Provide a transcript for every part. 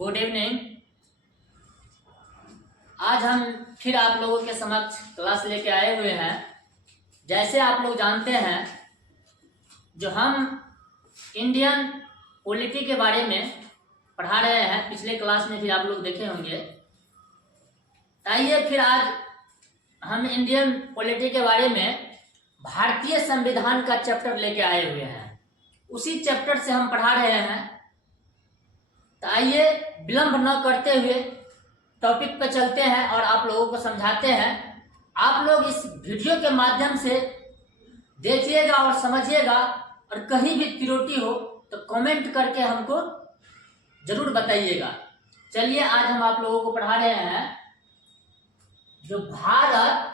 Good evening. आज हम फिर आप लोगों के समक्ष क्लास लेके आए हुए हैं। जैसे आप लोग जानते हैं, जो हम इंडियन पॉलिटी के बारे में पढ़ा रहे हैं, पिछले क्लास में भी आप लोग देखे होंगे। आइए फिर आज हम इंडियन पॉलिटी के बारे में भारतीय संविधान का चैप्टर लेके आए हुए हैं। उसी चैप्टर से हम पढ़ा रहे हैं। तो आइए विलंब न करते हुए टॉपिक पर चलते हैं और आप लोगों को समझाते हैं। आप लोग इस वीडियो के माध्यम से देखिएगा और समझिएगा, और कहीं भी त्रुटि हो तो कमेंट करके हमको जरूर बताइएगा। चलिए आज हम आप लोगों को पढ़ा रहे हैं जो भारत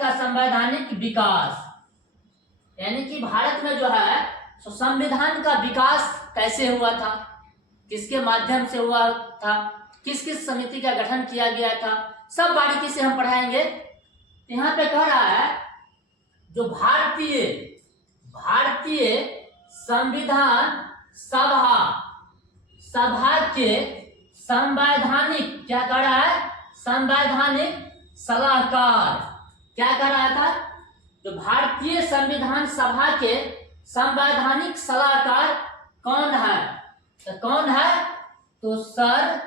का संवैधानिक विकास, यानी कि भारत में जो है तो संविधान का विकास कैसे हुआ था, किसके माध्यम से हुआ था, किस किस समिति का गठन किया गया था, सब बारीकी से हम पढ़ाएंगे। यहाँ पे कह रहा है जो भारतीय संविधान सभा के संवैधानिक, क्या कह रहा है, संवैधानिक सलाहकार। क्या कह रहा था, जो भारतीय संविधान सभा के संवैधानिक सलाहकार कौन है, तो कौन है, तो सर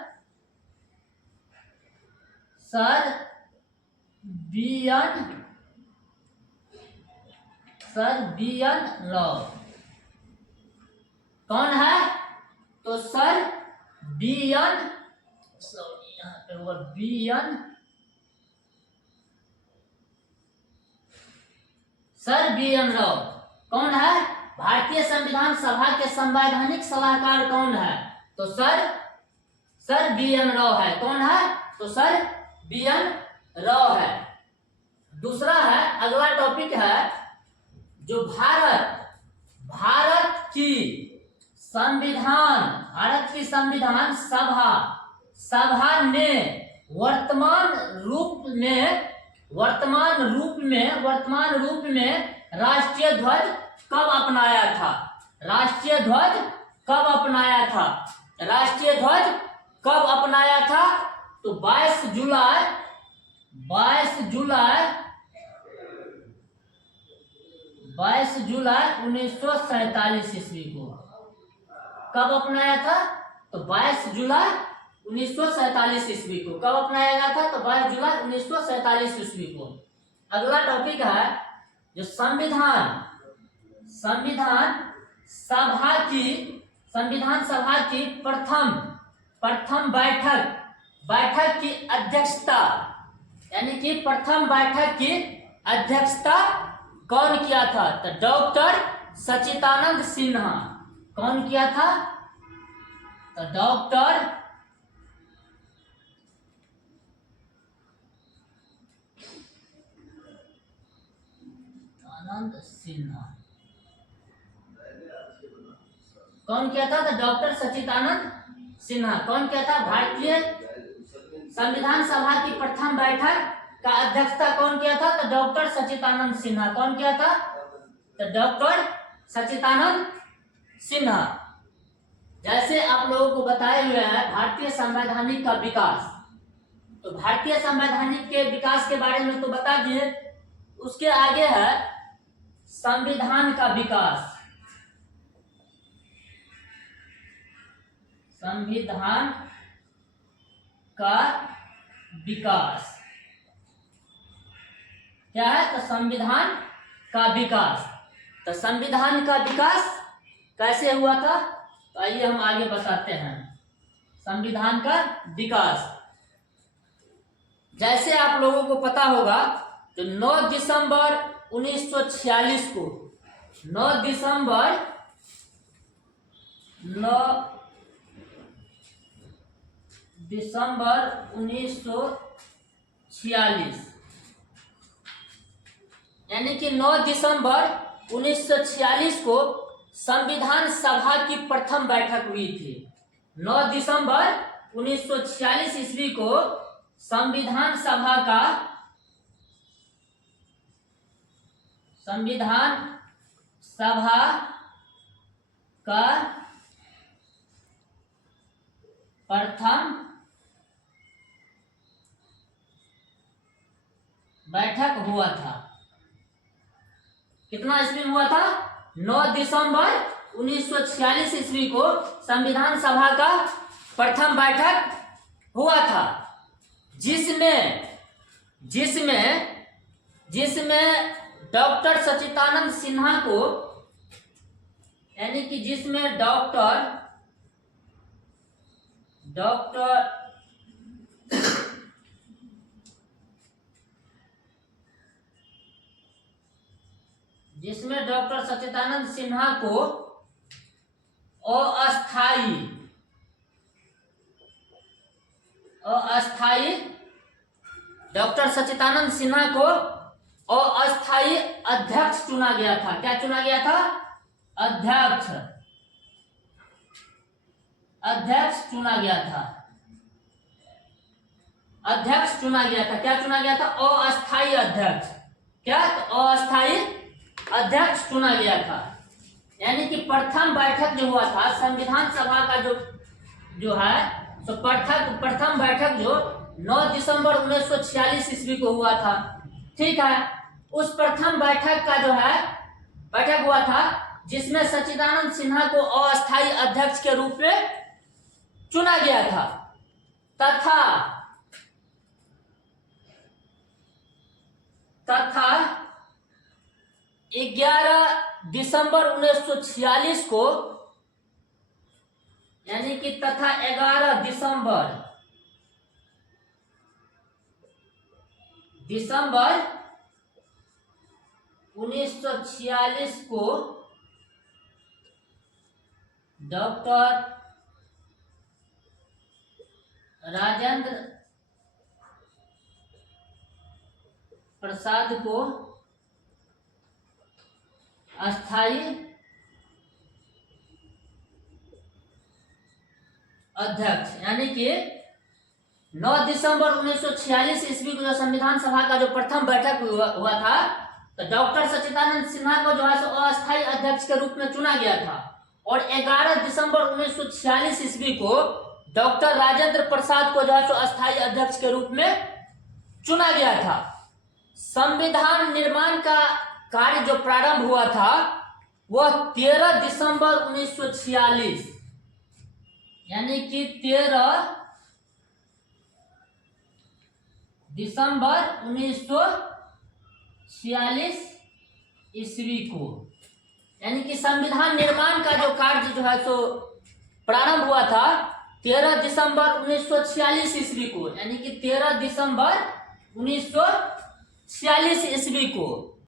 बी एन राव। कौन है, तो सर बी एन राव कौन है, भारतीय संविधान सभा के संवैधानिक सलाहकार कौन है, तो सर बी एन राव है। कौन है, तो सर बी एन राव है। दूसरा है, अगला टॉपिक है जो भारत की संविधान सभा ने वर्तमान रूप में राष्ट्रीय ध्वज कब अपनाया था, राष्ट्रीय ध्वज कब अपनाया था, तो 22 जुलाई 1947 ईस्वी को। कब अपनाया था, तो 22 जुलाई 1947 ईस्वी को। कब अपनाया गया था, तो 22 जुलाई 1947 ईस्वी को। अगला टॉपिक है जो संविधान सभा की प्रथम बैठक की अध्यक्षता, यानी कि प्रथम बैठक की अध्यक्षता कौन किया था, तो डॉक्टर सच्चिदानंद सिन्हा। कौन किया था, तो डॉक्टर आनंद सिन्हा। कौन किया था, तो डॉक्टर सच्चिदानंद सिन्हा। कौन किया था, भारतीय संविधान सभा की प्रथम बैठक का अध्यक्षता कौन किया था, तो डॉक्टर सच्चिदानंद सिन्हा। कौन किया था, तो डॉक्टर सच्चिदानंद सिन्हा। जैसे आप लोगों को बताए हुए हैं भारतीय संवैधानिक का विकास, तो भारतीय संवैधानिक के विकास के बारे में तो बता दिए। उसके आगे है संविधान का विकास। संविधान का विकास क्या है, तो संविधान का विकास। तो संविधान का विकास कैसे हुआ था, तो आइए हम आगे बताते हैं। संविधान का विकास, जैसे आप लोगों को पता होगा, तो 9 दिसंबर 1946 को 9 दिसंबर 1946, यानी कि 9 दिसंबर 1946 को संविधान सभा की प्रथम बैठक हुई थी। 9 दिसंबर 1946 ईस्वी को संविधान सभा का प्रथम बैठक हुआ था। कितना ईस्वी में हुआ था? 9 दिसंबर 1946 ईस्वी को संविधान सभा का प्रथम बैठक हुआ था, जिसमें डॉक्टर सच्चिदानंद सिन्हा को, यानी कि जिसमें डॉक्टर सच्चिदानंद सिन्हा को अस्थाई डॉक्टर सच्चिदानंद सिन्हा को अस्थाई अध्यक्ष चुना गया था। क्या चुना गया था? अध्यक्ष चुना गया था। क्या चुना गया था? अस्थाई अध्यक्ष। क्या? तो अस्थाई अध्यक्ष चुना गया था। यानी कि प्रथम बैठक जो हुआ था संविधान सभा का जो है, तो प्रथम बैठक जो 9 दिसंबर 1946 ईस्वी को हुआ था। ठीक है, उस प्रथम बैठक का जो है बैठक हुआ था जिसमें सच्चिदानंद सिन्हा को अस्थाई अध्यक्ष के रूप में चुना गया था, तथा 11 दिसंबर 1946 को, यानी कि 11 दिसंबर 1946 को डॉक्टर राजेंद्र प्रसाद को अस्थाई अध्यक्ष, यानी कि 9 दिसंबर 1946 ईस्वी को जो संविधान सभा का जो प्रथम बैठक हुआ था, तो डॉक्टर सच्चिदानंद सिन्हा को जो है सो अस्थाई अध्यक्ष के रूप में चुना गया था, और 11 दिसंबर 1946 ईस्वी को डॉक्टर राजेंद्र प्रसाद को जो है सो अस्थाई अध्यक्ष के रूप में चुना गया था। संविधान निर्माण का कार्य जो प्रारंभ हुआ था वह 13 दिसंबर 1946, यानी कि 13 दिसंबर 1946 ईस्वी को, यानी कि संविधान निर्माण का जो कार्य जो है सो प्रारंभ हुआ था 13 दिसंबर 1946 ईस्वी को, यानी कि 13 दिसंबर 1946 ईस्वी को